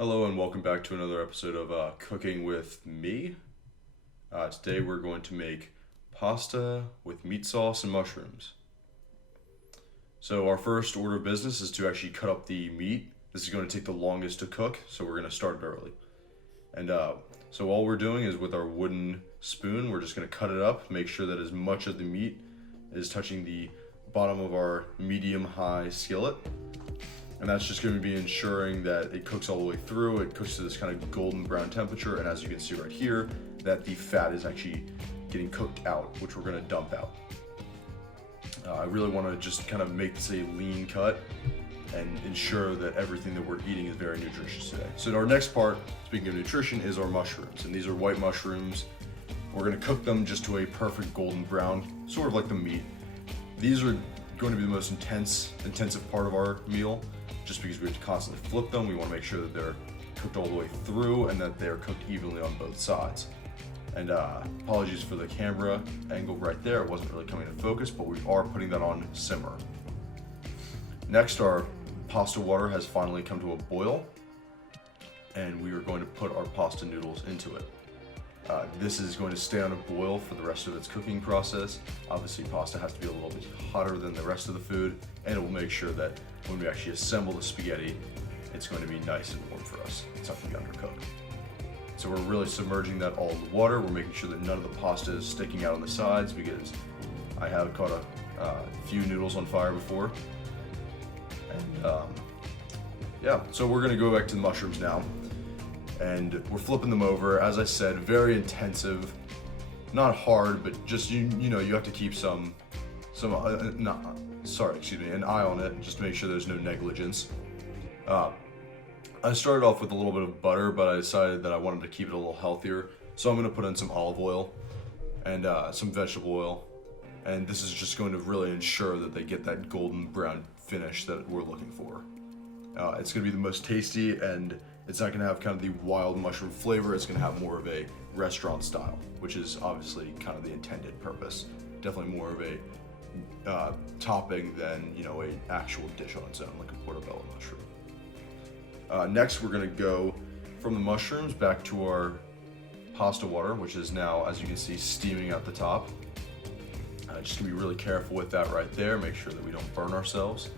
Hello and welcome back to another episode of Cooking with me. Today we're going to make pasta with meat sauce and mushrooms. So our first order of business is to actually cut up the meat. This is going to take the longest to cook, so we're going to start it early. And all we're doing is with our wooden spoon, we're just going to cut it up, make sure that as much of the meat is touching the bottom of our medium-high skillet. And that's just going to be ensuring that it cooks all the way through. It cooks to this kind of golden brown temperature, and as you can see right here, that the fat is actually getting cooked out, which we're going to dump out. I really want to just kind of make this a lean cut and ensure that everything that we're eating is very nutritious today. So our next part, speaking of nutrition, is our mushrooms, and these are white mushrooms. We're going to cook them just to a perfect golden brown, sort of like the meat. These are going to be the most intensive part of our meal, just because we have to constantly flip them. We want to make sure that they're cooked all the way through and that they're cooked evenly on both sides. And apologies for the camera angle right there. It wasn't really coming into focus, but we are putting that on simmer. Next, our pasta water has finally come to a boil, and we are going to put our pasta noodles into it. This is going to stay on a boil for the rest of its cooking process. Obviously, pasta has to be a little bit hotter than the rest of the food, and it will make sure that when we actually assemble the spaghetti, it's going to be nice and warm for us. It's not going to be undercooked. So we're really submerging that all in the water. We're making sure that none of the pasta is sticking out on the sides, because I have caught a few noodles on fire before. And so we're going to go back to the mushrooms now. And we're flipping them over. As I said, very intensive, not hard, but just you have to keep an eye on it, just to make sure there's no negligence. I started off with a little bit of butter, but I decided that I wanted to keep it a little healthier, so I'm going to put in some olive oil and some vegetable oil, and this is just going to really ensure that they get that golden brown finish that we're looking for. It's going to be the most tasty, and it's not going to have kind of the wild mushroom flavor. It's going to have more of a restaurant style, which is obviously kind of the intended purpose. Definitely more of a topping than an actual dish on its own, like a portobello mushroom. Next, we're going to go from the mushrooms back to our pasta water, which is now, as you can see, steaming at the top. Just going to be really careful with that right there. Make sure that we don't burn ourselves.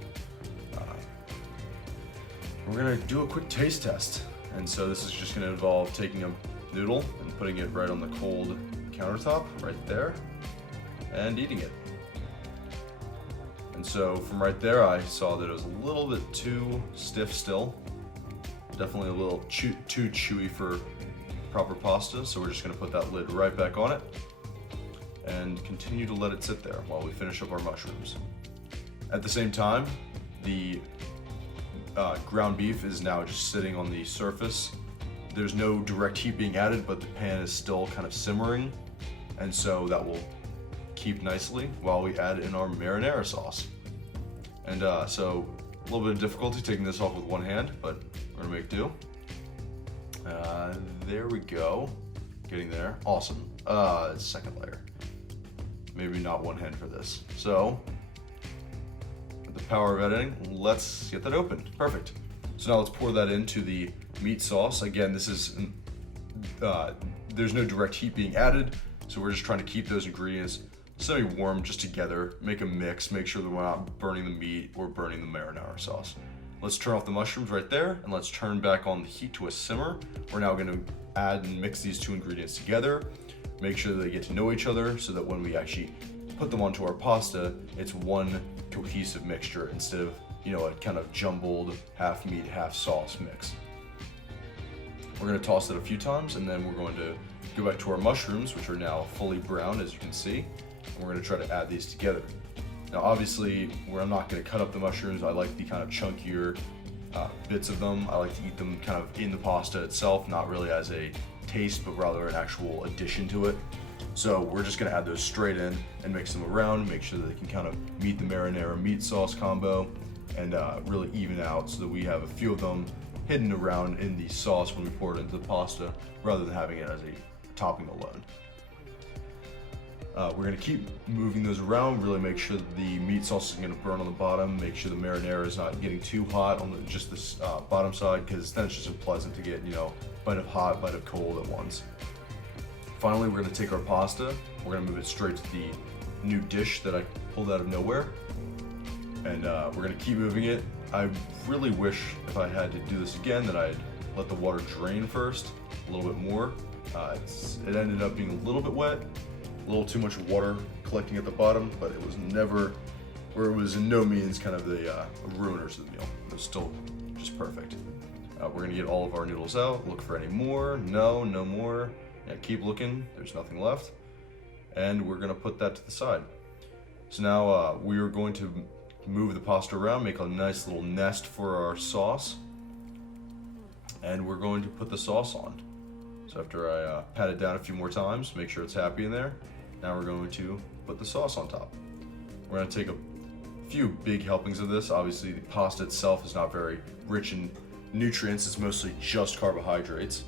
We're going to do a quick taste test. And so this is just going to involve taking a noodle and putting it right on the cold countertop right there and eating it. And so from right there, I saw that it was a little bit too stiff still. Definitely a little too chewy for proper pasta. So we're just going to put that lid right back on it and continue to let it sit there while we finish up our mushrooms. At the same time, the ground beef is now just sitting on the surface. There's no direct heat being added, but the pan is still kind of simmering, and so that will keep nicely while we add in our marinara sauce. And so a little bit of difficulty taking this off with one hand, but we're gonna make do. There we go, getting there. Awesome. Second layer. Maybe not one hand for this. So the power of editing, let's get that open. Perfect. So now let's pour that into the meat sauce. Again, this is there's no direct heat being added, so we're just trying to keep those ingredients semi-warm just together, make a mix, make sure that we're not burning the meat or burning the marinara sauce. Let's turn off the mushrooms right there, and let's turn back on the heat to a simmer. We're now going to add and mix these two ingredients together, make sure that they get to know each other, so that when we actually put them onto our pasta, it's one cohesive mixture instead of a kind of jumbled half meat, half sauce mix. We're going to toss it a few times, and then we're going to go back to our mushrooms, which are now fully brown, as you can see, and we're going to try to add these together. Now obviously, I'm not going to cut up the mushrooms. I like the kind of chunkier bits of them. I like to eat them kind of in the pasta itself, not really as a taste, but rather an actual addition to it. So we're just gonna add those straight in and mix them around, make sure that they can kind of meet the marinara meat sauce combo and really even out, so that we have a few of them hidden around in the sauce when we pour it into the pasta, rather than having it as a topping alone. We're gonna keep moving those around, really make sure that the meat sauce isn't gonna burn on the bottom, make sure the marinara is not getting too hot on just this bottom side, because then it's just unpleasant to get, bite of hot, bite of cold at once. Finally, we're gonna take our pasta, we're gonna move it straight to the new dish that I pulled out of nowhere, and we're gonna keep moving it. I really wish if I had to do this again that I'd let the water drain first, a little bit more. It ended up being a little bit wet, a little too much water collecting at the bottom, but it was in no means kind of the ruiners of the meal. It was still just perfect. We're gonna get all of our noodles out, look for any more. No more. Yeah, keep looking, there's nothing left. And we're gonna put that to the side. So now we are going to move the pasta around, make a nice little nest for our sauce. And we're going to put the sauce on. So after I pat it down a few more times, make sure it's happy in there, now we're going to put the sauce on top. We're going to take a few big helpings of this. Obviously the pasta itself is not very rich in nutrients, it's mostly just carbohydrates.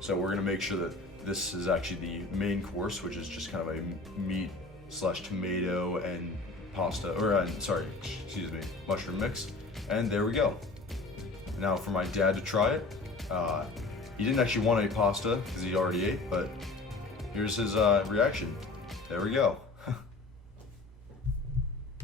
So we're going to make sure that this is actually the main course, which is just kind of a meat / tomato and pasta, mushroom mix. And there we go. Now for my dad to try it. He didn't actually want any pasta because he already ate, but here's his reaction. There we go.